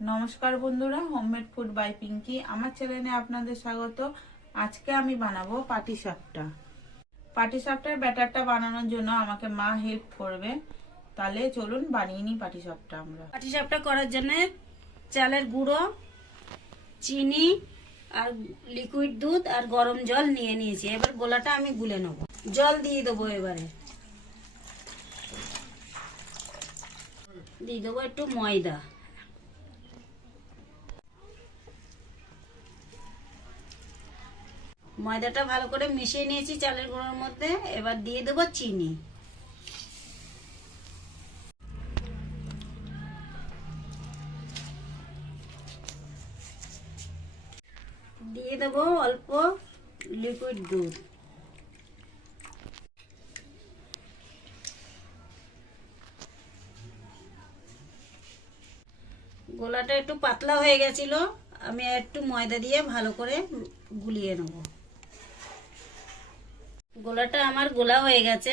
নমস্কার বন্ধুরা, homemade food by Pinki আমার চ্যানেলে আপনাদের স্বাগত। আজকে আমি বানাবো পাটিসাপটা। পাটিসাপটার ব্যাটারটা বানানোর জন্য আমাকে মা হেল্প করবে। তাহলে চলুন বানিয়ে নিই পাটিসাপটা। আমরা পাটিসাপটা করার জন্য চালের গুঁড়ো, চিনি আর লিকুইড দুধ আর গরম জল নিয়ে নিয়েছি। এবার গোলাটা আমি গুলে নেব। জল দিয়ে দেবো। এবারে দিয়ে দেবো একটু ময়দা। ময়দাটা ভালো করে মিশিয়ে নিয়েছি চালের গুঁড়োর মধ্যে। এবার দিয়ে দেবো চিনি। দিয়ে দেবো অল্প লিকুইড দুধ। গোলাটা একটু পাতলা হয়ে গেছিল, আমি একটু ময়দা দিয়ে ভালো করে গুলিয়ে নেব। গোলাটা আমার গোলা হয়ে গেছে।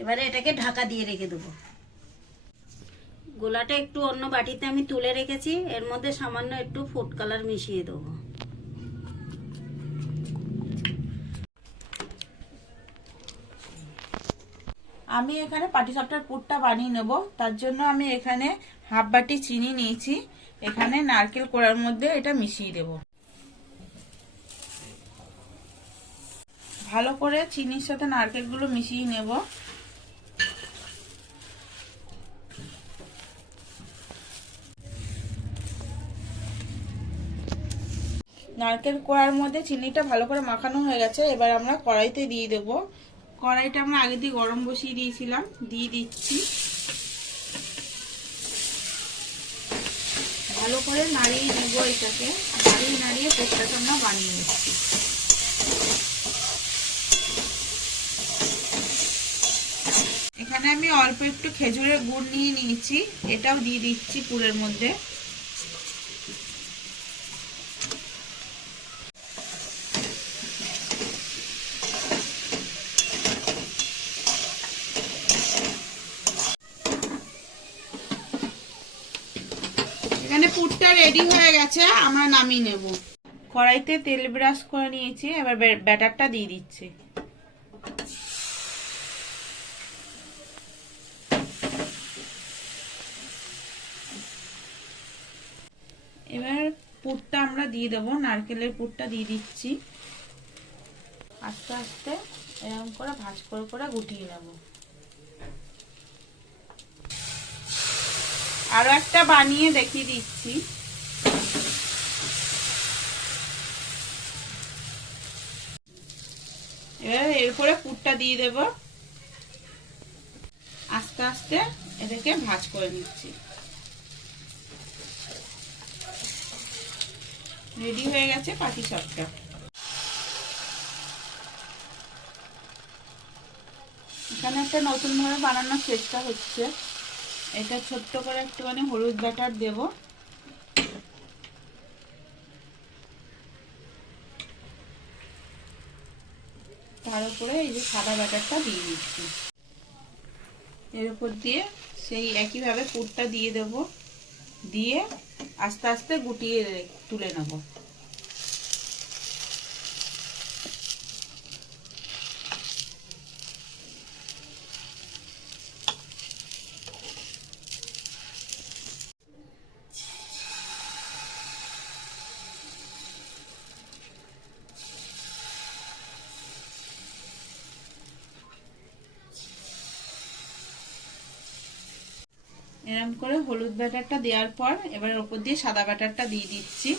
এবারে এটাকে ঢাকা দিয়ে রেখে দেবো। গোলাটা একটু অন্য বাটিতে আমি তুলে রেখেছি। এর মধ্যে সামান্য একটু ফুড কালার মিশিয়ে দেবো। আমি এখানে পাটিসাপটার পুরটা বানিয়ে নেব। তার জন্য আমি এখানে হাফ বাটি চিনি নিয়েছি। এখানে নারকেল কোড়ার মধ্যে এটা মিশিয়ে দেব। ভালো করে চিনির সাথে নারকেলগুলো মিশিয়ে নেব। নারকেল কোড়ার মধ্যে চিনিটা ভালো করে মাখানো হয়ে গেছে। এবার আমরা কড়াইতে দিয়ে দেব। কড়াইটা আমরা আগে দিয়ে গরম বসিয়ে দিয়েছিলাম, দিয়ে দিচ্ছি। ভালো করে নাড়িয়ে নেব। এটাকে নাড়িয়ে নাড়িয়ে পুরটাকে আমরা বানিয়ে নিচ্ছি। এখানে আমি অল্প একটু খেজুরের গুড় নিয়ে নিয়েছি, এটাও দিয়ে দিচ্ছি পুরের মধ্যে। এখানে পুরটা রেডি হয়ে গেছে, আমরা নামিয়ে নেব। কড়াইতে তেল ব্রাশ করে নিয়েছি, এবার ব্যাটারটা দিয়ে দিচ্ছি। এবার পুরটা আমরা দিয়ে দেবো। নারকেলের পুরটা দিয়ে দিচ্ছি। আস্তে আস্তে এরকম করে ভাঁজ করে করে গুটিয়ে নেব। আরো একটা বানিয়ে দেখিয়ে দিচ্ছি। এবার এরপরে পুরটা দিয়ে দেব। আস্তে আস্তে এটাকে ভাঁজ করে নিচ্ছি। রেডি হয়ে গেছে পাটিসাপটা। এখানে একটা নতুন ভাবে বানানোর চেষ্টা হচ্ছে। এটা ছোট্ট করে একটুখানি হলুদ ব্যাটার দেব। তার উপরে এই যে সাদা ব্যাটারটা দিয়ে দিচ্ছি। এর উপর দিয়ে সেই একইভাবে পুরটা দিয়ে দেব। দিয়ে আস্তে আস্তে গুটিয়ে তুলে নেব। এরকম করে হলুদ ব্যাটারটা দেওয়ার পর এবার ওপর দিয়ে সাদা ব্যাটারটা দিয়ে দিচ্ছি।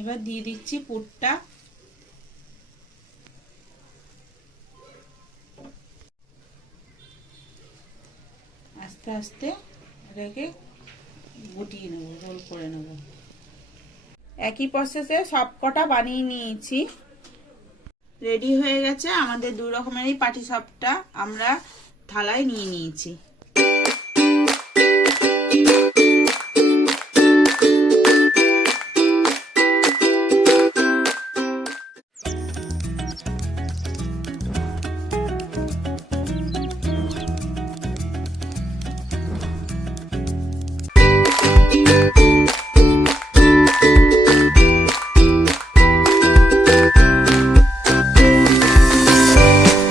এবার দিয়ে দিচ্ছি পুরটা। আস্তে আস্তে এটাকে গুটিয়ে নেব, রোল করে নেব। একই প্রসেসে সব কটা বানিয়ে নিয়েছি। রেডি হয়ে গেছে আমাদের দুই রকমেরই পাটিসাপটা। আমরা থালায় নিয়ে নিয়েছি।